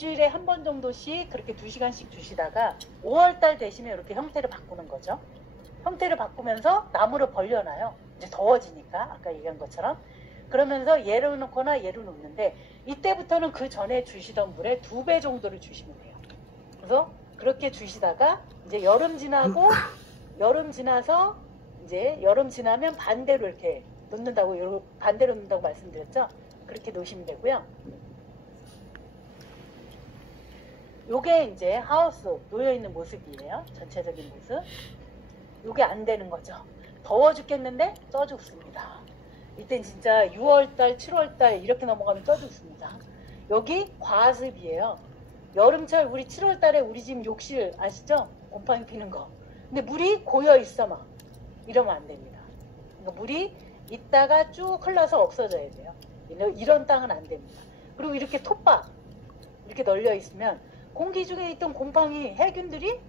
일주일에 한 번 정도씩 그렇게 2시간씩 주시다가 5월달 되시면 이렇게 형태를 바꾸는 거죠. 형태를 바꾸면서 나무를 벌려놔요. 이제 더워지니까 아까 얘기한 것처럼. 그러면서 얘를 놓거나 얘를 놓는데 이때부터는 그 전에 주시던 물의 2배 정도를 주시면 돼요. 그래서 그렇게 주시다가 이제 여름 지나서 이제 여름 지나면 반대로 이렇게 놓는다고, 반대로 놓는다고 말씀드렸죠. 그렇게 놓으시면 되고요. 요게 이제 하우스 놓여있는 모습이에요. 전체적인 모습. 요게 안 되는 거죠. 더워 죽겠는데 쪄 죽습니다. 이땐 진짜 6월달, 7월달 이렇게 넘어가면 쪄 죽습니다. 여기 과습이에요. 여름철 우리 7월달에 우리 집 욕실 아시죠? 곰팡이 피는 거. 근데 물이 고여 있어 막. 이러면 안 됩니다. 그러니까 물이 있다가 쭉 흘러서 없어져야 돼요. 이런 땅은 안 됩니다. 그리고 이렇게 톱밥 이렇게 널려 있으면 공기 중에 있던 곰팡이 해균들이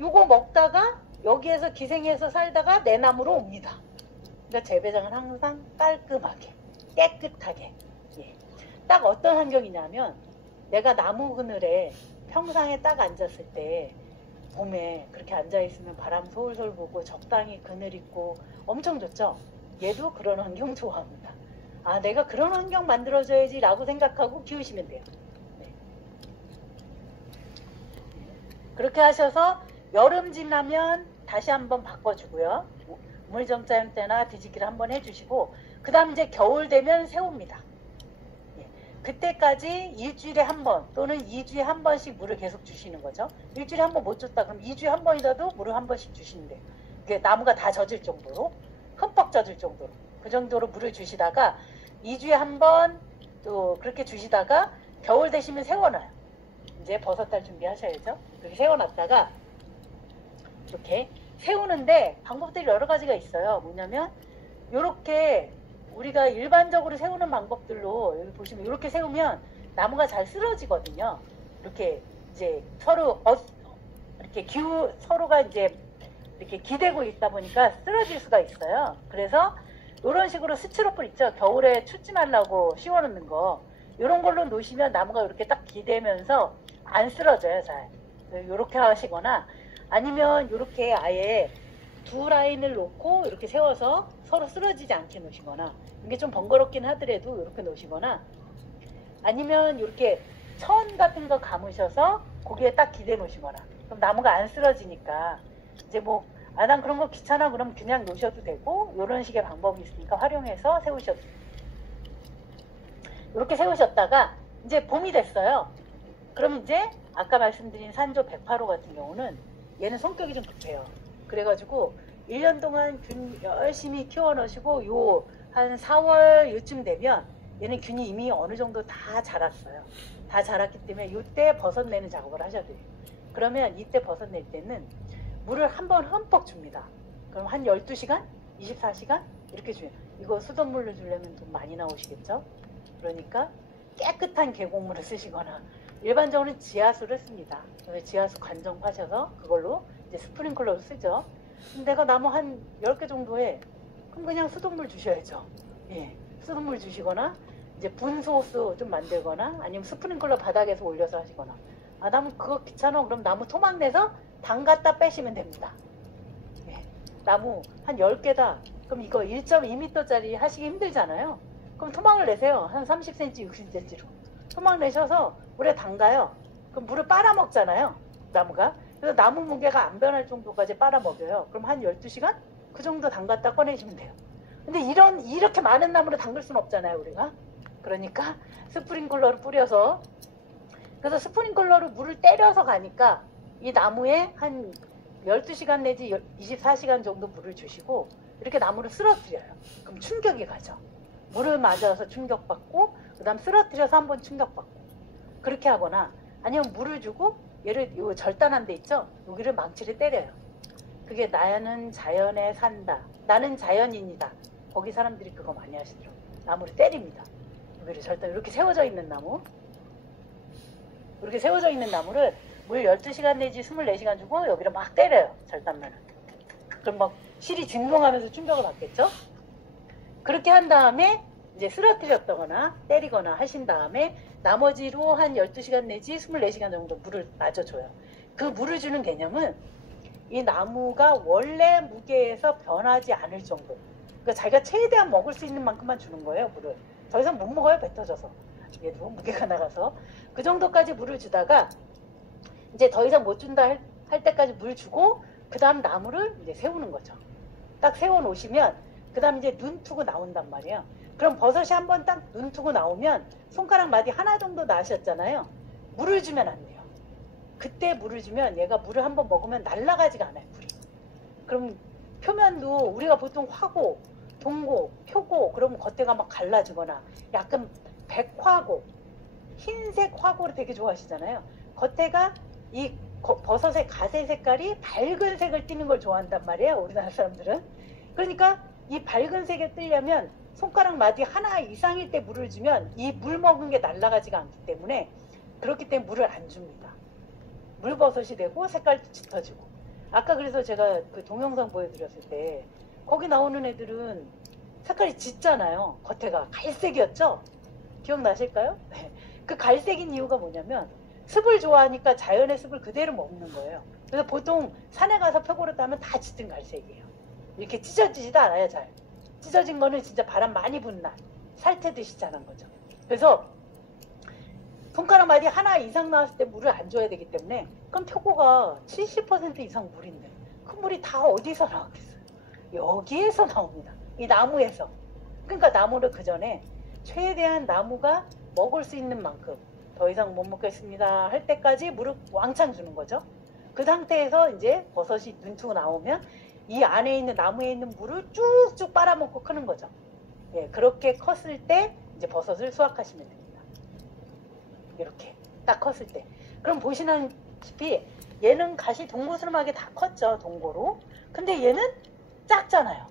요거 먹다가 여기에서 기생해서 살다가 내 나무로 옵니다. 그러니까 재배장은 항상 깔끔하게 깨끗하게. 예. 딱 어떤 환경이냐면 내가 나무 그늘에 평상에 딱 앉았을 때 봄에 그렇게 앉아있으면 바람 솔솔 불고 적당히 그늘 있고 엄청 좋죠. 얘도 그런 환경 좋아합니다. 아, 내가 그런 환경 만들어줘야지 라고 생각하고 키우시면 돼요. 네. 그렇게 하셔서 여름 지나면 다시 한번 바꿔주고요. 물정자연 때나 뒤집기를 한번 해주시고 그 다음 이제 겨울 되면 세웁니다. 예. 그때까지 일주일에 한 번 또는 2주에 한 번씩 물을 계속 주시는 거죠. 일주일에 한 번 못 줬다 그럼 2주에 한 번이라도 물을 한 번씩 주시면 돼요. 이게 나무가 다 젖을 정도로, 흠뻑 젖을 정도로, 그 정도로 물을 주시다가 2주에 한 번 또 그렇게 주시다가 겨울 되시면 세워놔요. 이제 버섯달 준비하셔야죠. 그렇게 세워놨다가 이렇게 세우는데 방법들이 여러 가지가 있어요. 뭐냐면 이렇게 우리가 일반적으로 세우는 방법들로 여기 보시면 이렇게 세우면 나무가 잘 쓰러지거든요. 이렇게 이제 서로 이렇게 서로가 이제 이렇게 기대고 있다 보니까 쓰러질 수가 있어요. 그래서 이런 식으로 스티로폴 있죠. 겨울에 춥지 말라고 씌워놓는 거. 이런 걸로 놓으시면 나무가 이렇게 딱 기대면서 안 쓰러져요. 잘. 이렇게 하시거나 아니면 이렇게 아예 두 라인을 놓고 이렇게 세워서 서로 쓰러지지 않게 놓으시거나 이게 좀 번거롭긴 하더라도 이렇게 놓으시거나 아니면 이렇게 천 같은 거 감으셔서 거기에 딱 기대 놓으시거나 그럼 나무가 안 쓰러지니까 이제 뭐 난 그런 거 귀찮아 그럼 그냥 놓으셔도 되고 이런 식의 방법이 있으니까 활용해서 세우셔도 돼요. 이렇게 세우셨다가 이제 봄이 됐어요. 그럼 이제 아까 말씀드린 산조 108호 같은 경우는 얘는 성격이 좀 급해요. 그래가지고 1년 동안 균 열심히 키워놓으시고 요 한 4월 요쯤 되면 얘는 균이 이미 어느 정도 다 자랐어요. 다 자랐기 때문에 이때 버섯 내는 작업을 하셔야 돼요. 그러면 이때 버섯 낼 때는 물을 한번 흠뻑 줍니다. 그럼 한 12시간? 24시간? 이렇게 줘요. 이거 수돗물로 주려면 돈 많이 나오시겠죠? 그러니까 깨끗한 계곡물을 쓰시거나 일반적으로는 지하수를 씁니다. 지하수 관정 파셔서 그걸로 이제 스프링클러로 쓰죠. 내가 나무 한 10개 정도 해. 그럼 그냥 수돗물 주셔야죠. 예, 수돗물 주시거나 이제 분소스 좀 만들거나 아니면 스프링클러 바닥에서 올려서 하시거나 나무 그거 귀찮아. 그럼 나무 토막 내서 담갔다 빼시면 됩니다. 예, 나무 한 10개다. 그럼 이거 1.2m짜리 하시기 힘들잖아요. 그럼 토막을 내세요. 한 30cm, 60cm로. 토막 내셔서 물에 담가요. 그럼 물을 빨아먹잖아요. 나무가. 그래서 나무 무게가 안 변할 정도까지 빨아먹여요. 그럼 한 12시간? 그 정도 담갔다 꺼내시면 돼요. 근데 이렇게 많은 나무를 담글 수는 없잖아요, 우리가. 그러니까 스프링클러를 뿌려서 그래서 스프링클러로 물을 때려서 가니까 이 나무에 한 12시간 내지 24시간 정도 물을 주시고 이렇게 나무를 쓰러뜨려요. 그럼 충격이 가죠. 물을 맞아서 충격받고 그 다음 쓰러뜨려서 한번 충격받고 그렇게 하거나 아니면 물을 주고 얘를 요 절단한 데 있죠? 여기를 망치를 때려요. 그게 나는 자연에 산다. 나는 자연인이다. 거기 사람들이 그거 많이 하시더라고요. 나무를 때립니다. 여기를 절단 이렇게 세워져 있는 나무 이렇게 세워져 있는 나무를 물 12시간 내지 24시간 주고 여기를 막 때려요. 절단면을. 그럼 막 실이 진동하면서 충격을 받겠죠? 그렇게 한 다음에 이제 쓰러뜨렸다거나 때리거나 하신 다음에 나머지로 한 12시간 내지 24시간 정도 물을 마저 줘요. 그 물을 주는 개념은 이 나무가 원래 무게에서 변하지 않을 정도. 그러니까 자기가 최대한 먹을 수 있는 만큼만 주는 거예요, 물을. 더 이상 못 먹어요, 뱉어져서. 얘도 무게가 나가서. 그 정도까지 물을 주다가 이제 더 이상 못 준다 할 때까지 물 주고 그 다음 나무를 이제 세우는 거죠. 딱 세워 놓으시면 그 다음 이제 눈 트고 나온단 말이에요. 그럼 버섯이 한번 딱 눈 트고 나오면 손가락 마디 하나 정도 나으셨잖아요. 물을 주면 안 돼요. 그때 물을 주면 얘가 물을 한번 먹으면 날아가지가 않아요, 물이. 그럼 표면도 우리가 보통 화고, 동고, 표고 그러면 겉에가 막 갈라지거나 약간 백화고, 흰색 화고를 되게 좋아하시잖아요. 겉에가 이 버섯의 가세 색깔이 밝은 색을 띠는 걸 좋아한단 말이에요, 우리나라 사람들은. 그러니까 이 밝은 색에 뜨려면 손가락 마디 하나 이상일 때 물을 주면 이 물 먹은 게 날아가지가 않기 때문에, 그렇기 때문에 물을 안 줍니다. 물버섯이 되고 색깔도 짙어지고. 아까 그래서 제가 그 동영상 보여드렸을 때 거기 나오는 애들은 색깔이 짙잖아요. 겉에가 갈색이었죠? 기억나실까요? 네. 그 갈색인 이유가 뭐냐면 습을 좋아하니까 자연의 습을 그대로 먹는 거예요. 그래서 보통 산에 가서 표고를 따면 다 짙은 갈색이에요. 이렇게 찢어지지도 않아요, 잘. 찢어진 거는 진짜 바람 많이 부는 날 살태듯이 자란 거죠. 그래서 손가락 마디 하나 이상 나왔을 때 물을 안 줘야 되기 때문에, 그럼 표고가 70% 이상 물인데 그 물이 다 어디서 나오겠어요? 여기에서 나옵니다. 이 나무에서. 그러니까 나무를 그 전에 최대한 나무가 먹을 수 있는 만큼, 더 이상 못 먹겠습니다 할 때까지 물을 왕창 주는 거죠. 그 상태에서 이제 버섯이 눈뜨고 나오면 이 안에 있는 나무에 있는 물을 쭉쭉 빨아먹고 크는 거죠. 예, 그렇게 컸을 때 이제 버섯을 수확하시면 됩니다. 이렇게 딱 컸을 때. 그럼 보시다시피 얘는 갓이 동고스름하게 다 컸죠, 동고로. 근데 얘는 작잖아요.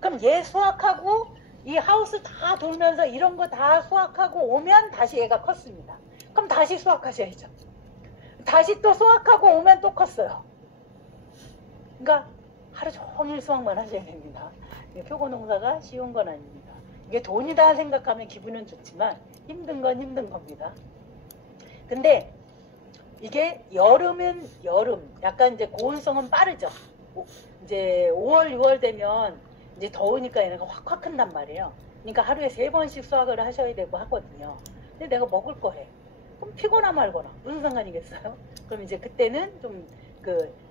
그럼 얘 수확하고 이 하우스 다 돌면서 이런 거 다 수확하고 오면 다시 얘가 컸습니다. 그럼 다시 수확하셔야죠. 다시 또 수확하고 오면 또 컸어요. 그러니까 하루 종일 수확만 하셔야 됩니다. 표고 농사가 쉬운 건 아닙니다. 이게 돈이다 생각하면 기분은 좋지만 힘든 건 힘든 겁니다. 근데 이게 여름은 여름, 약간 이제 고온성은 빠르죠. 이제 5월, 6월 되면 이제 더우니까 얘네가 확확 큰단 말이에요. 그러니까 하루에 3번씩 수확을 하셔야 되고 하거든요. 근데 내가 먹을 거 해. 그럼 피거나 말거나 무슨 상관이겠어요? 그럼 이제 그때는 좀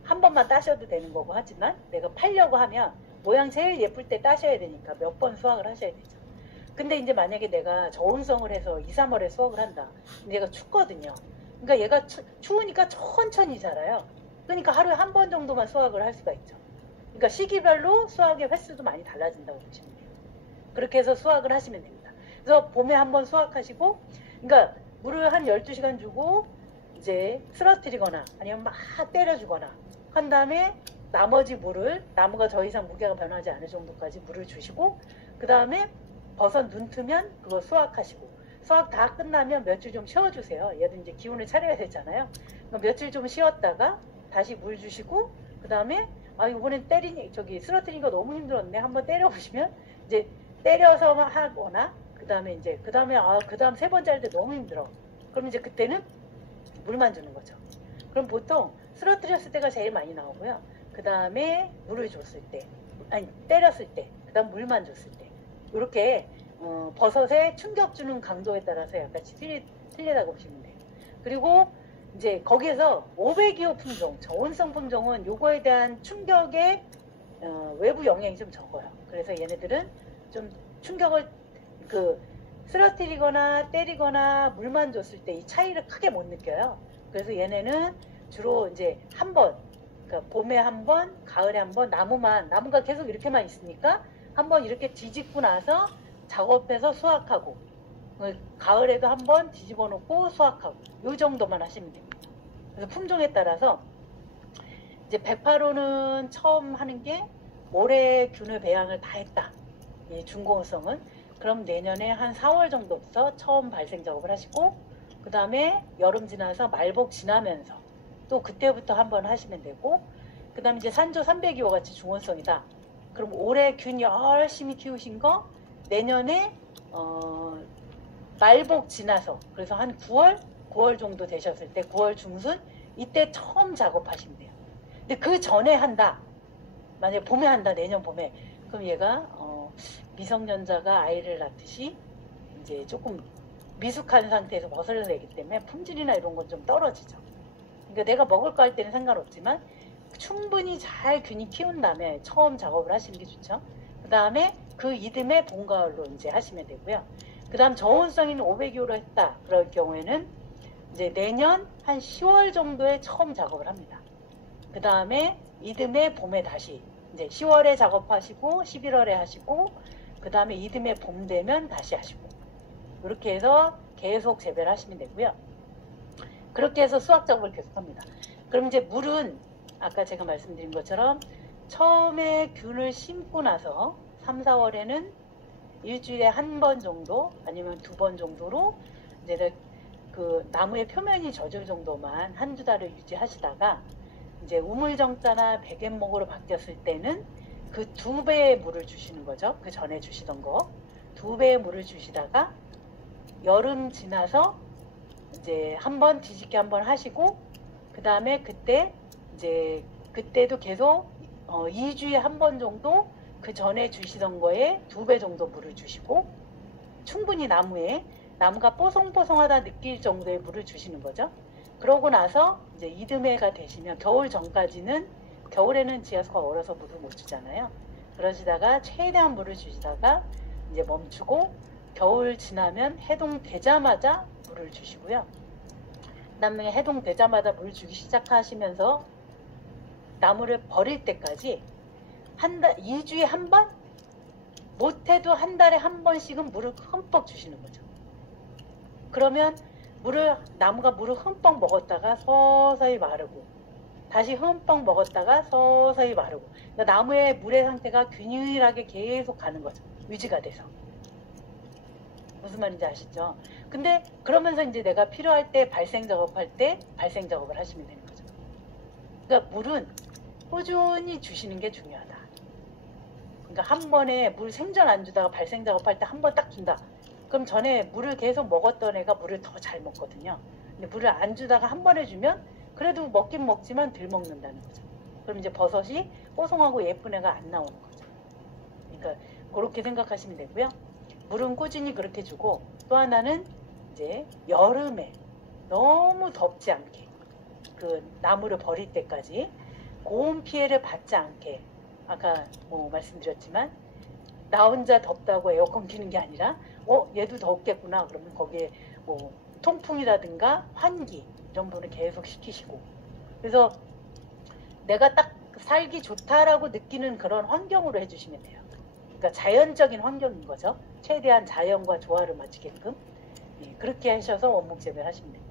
한 번만 따셔도 되는 거고, 하지만 내가 팔려고 하면 모양 제일 예쁠 때 따셔야 되니까 몇 번 수확을 하셔야 되죠. 근데 이제 만약에 내가 저온성을 해서 2, 3월에 수확을 한다. 근데 얘가 춥거든요. 그러니까 얘가 추우니까 천천히 자라요. 그러니까 하루에 한 번 정도만 수확을 할 수가 있죠. 그러니까 시기별로 수확의 횟수도 많이 달라진다고 보시면 돼요. 그렇게 해서 수확을 하시면 됩니다. 그래서 봄에 한 번 수확하시고, 그러니까 물을 한 12시간 주고 이제 쓰러뜨리거나 아니면 막 때려주거나 한 다음에 나머지 물을, 나무가 더 이상 무게가 변하지 않을 정도까지 물을 주시고, 그 다음에 버섯 눈 트면 그거 수확하시고, 수확 다 끝나면 며칠 좀 쉬어주세요. 얘도 이제 기운을 차려야 되잖아요. 며칠 좀 쉬었다가 다시 물 주시고, 그 다음에 이번엔 쓰러뜨리니까 너무 힘들었네, 한번 때려보시면 이제 때려서 하거나, 그 다음에 그 다음 3번째 할 때 너무 힘들어. 그럼 이제 그때는 물만 주는 거죠. 그럼 보통 쓰러뜨렸을 때가 제일 많이 나오고요. 그 다음에 물을 줬을 때, 때렸을 때, 그 다음 물만 줬을 때, 이렇게 버섯에 충격 주는 강도에 따라서 약간씩 틀리다고 보시면 돼요. 그리고 이제 거기에서 500기호 품종, 저온성 품종은 요거에 대한 충격의 외부 영향이 좀 적어요. 그래서 얘네들은 좀 충격을 쓰러뜨리거나 때리거나 물만 줬을 때 이 차이를 크게 못 느껴요. 그래서 얘네는 주로 이제 한 번, 그러니까 봄에 한 번, 가을에 한 번, 나무가 계속 이렇게만 있으니까 한 번 이렇게 뒤집고 나서 작업해서 수확하고, 가을에도 한 번 뒤집어 놓고 수확하고, 요 정도만 하시면 됩니다. 그래서 품종에 따라서 이제 108호는 처음 하는 게 올해 균을 배양을 다 했다. 이 중고성은. 그럼 내년에 한 4월 정도부터 처음 발생 작업을 하시고, 그 다음에 여름 지나서 말복 지나면서 또 그때부터 한번 하시면 되고, 그 다음에 이제 산조 302호 같이 중원성이다. 그럼 올해 균 열심히 키우신 거 내년에 말복 지나서 그래서 한 9월 정도 되셨을 때 9월 중순 이때 처음 작업하시면 돼요. 근데 그 전에 한다. 만약에 봄에 한다. 내년 봄에. 그럼 얘가 미성년자가 아이를 낳듯이 이제 조금 미숙한 상태에서 벗을 내기 때문에 품질이나 이런 건 좀 떨어지죠. 그러니까 내가 먹을 거 할 때는 상관없지만 충분히 잘 균이 키운 다음에 처음 작업을 하시는 게 좋죠. 그 다음에 그 이듬해 봄, 가을로 이제 하시면 되고요. 그 다음 저온성 있는 500유로 했다. 그럴 경우에는 이제 내년 한 10월 정도에 처음 작업을 합니다. 그 다음에 이듬해 봄에 다시 이제 10월에 작업하시고 11월에 하시고 그 다음에 이듬해 봄 되면 다시 하시고 이렇게 해서 계속 재배를 하시면 되고요. 그렇게 해서 수확 작업을 계속합니다. 그럼 이제 물은 아까 제가 말씀드린 것처럼 처음에 균을 심고 나서 3, 4월에는 일주일에 한 번 정도 아니면 2번 정도로 이제 그 나무의 표면이 젖을 정도만 한두 달을 유지하시다가 이제 우물정자나 백앤목으로 바뀌었을 때는 그 2배의 물을 주시는 거죠. 그 전에 주시던 거 2배의 물을 주시다가 여름 지나서 이제 한번 뒤집기 한번 하시고 그 다음에 그때 이제 그때도 계속 2주에 한 번 정도 그 전에 주시던 거에 2배 정도 물을 주시고 충분히 나무가 뽀송뽀송하다 느낄 정도의 물을 주시는 거죠. 그러고 나서 이제 이듬해가 되시면 겨울 전까지는 겨울에는 지하수가 얼어서 물을 못 주잖아요. 그러시다가 최대한 물을 주시다가 이제 멈추고 겨울 지나면 해동되자마자 물을 주시고요. 그 다음에 해동되자마자 물 주기 시작하시면서 나무를 버릴 때까지 2주에 한 번? 못해도 한 달에 한 번씩은 물을 흠뻑 주시는 거죠. 그러면 나무가 물을 흠뻑 먹었다가 서서히 마르고 다시 흠뻑 먹었다가 서서히 마르고 그러니까 나무의 물의 상태가 균일하게 계속 가는 거죠. 유지가 돼서. 무슨 말인지 아시죠? 근데 그러면서 이제 내가 필요할 때 발생 작업할 때 발생 작업을 하시면 되는 거죠. 그러니까 물은 꾸준히 주시는 게 중요하다. 그러니까 한 번에 물 생전 안 주다가 발생 작업할 때 한 번 딱 준다. 그럼 전에 물을 계속 먹었던 애가 물을 더 잘 먹거든요. 근데 물을 안 주다가 한 번에 주면 그래도 먹긴 먹지만 덜 먹는다는 거죠. 그럼 이제 버섯이 뽀송하고 예쁜 애가 안 나오는 거죠. 그러니까 그렇게 생각하시면 되고요. 물은 꾸준히 그렇게 주고 또 하나는 이제 여름에 너무 덥지 않게 그 나무를 버릴 때까지 고온 피해를 받지 않게 아까 말씀드렸지만 나 혼자 덥다고 에어컨 켜는 게 아니라 얘도 덥겠구나 그러면 거기에 통풍이라든가 환기 이런 부분을 계속 시키시고 그래서 내가 딱 살기 좋다라고 느끼는 그런 환경으로 해주시면 돼요. 그러니까 자연적인 환경인 거죠. 최대한 자연과 조화를 맞추게끔 그렇게 하셔서 원목 재배를 하시면 됩니다.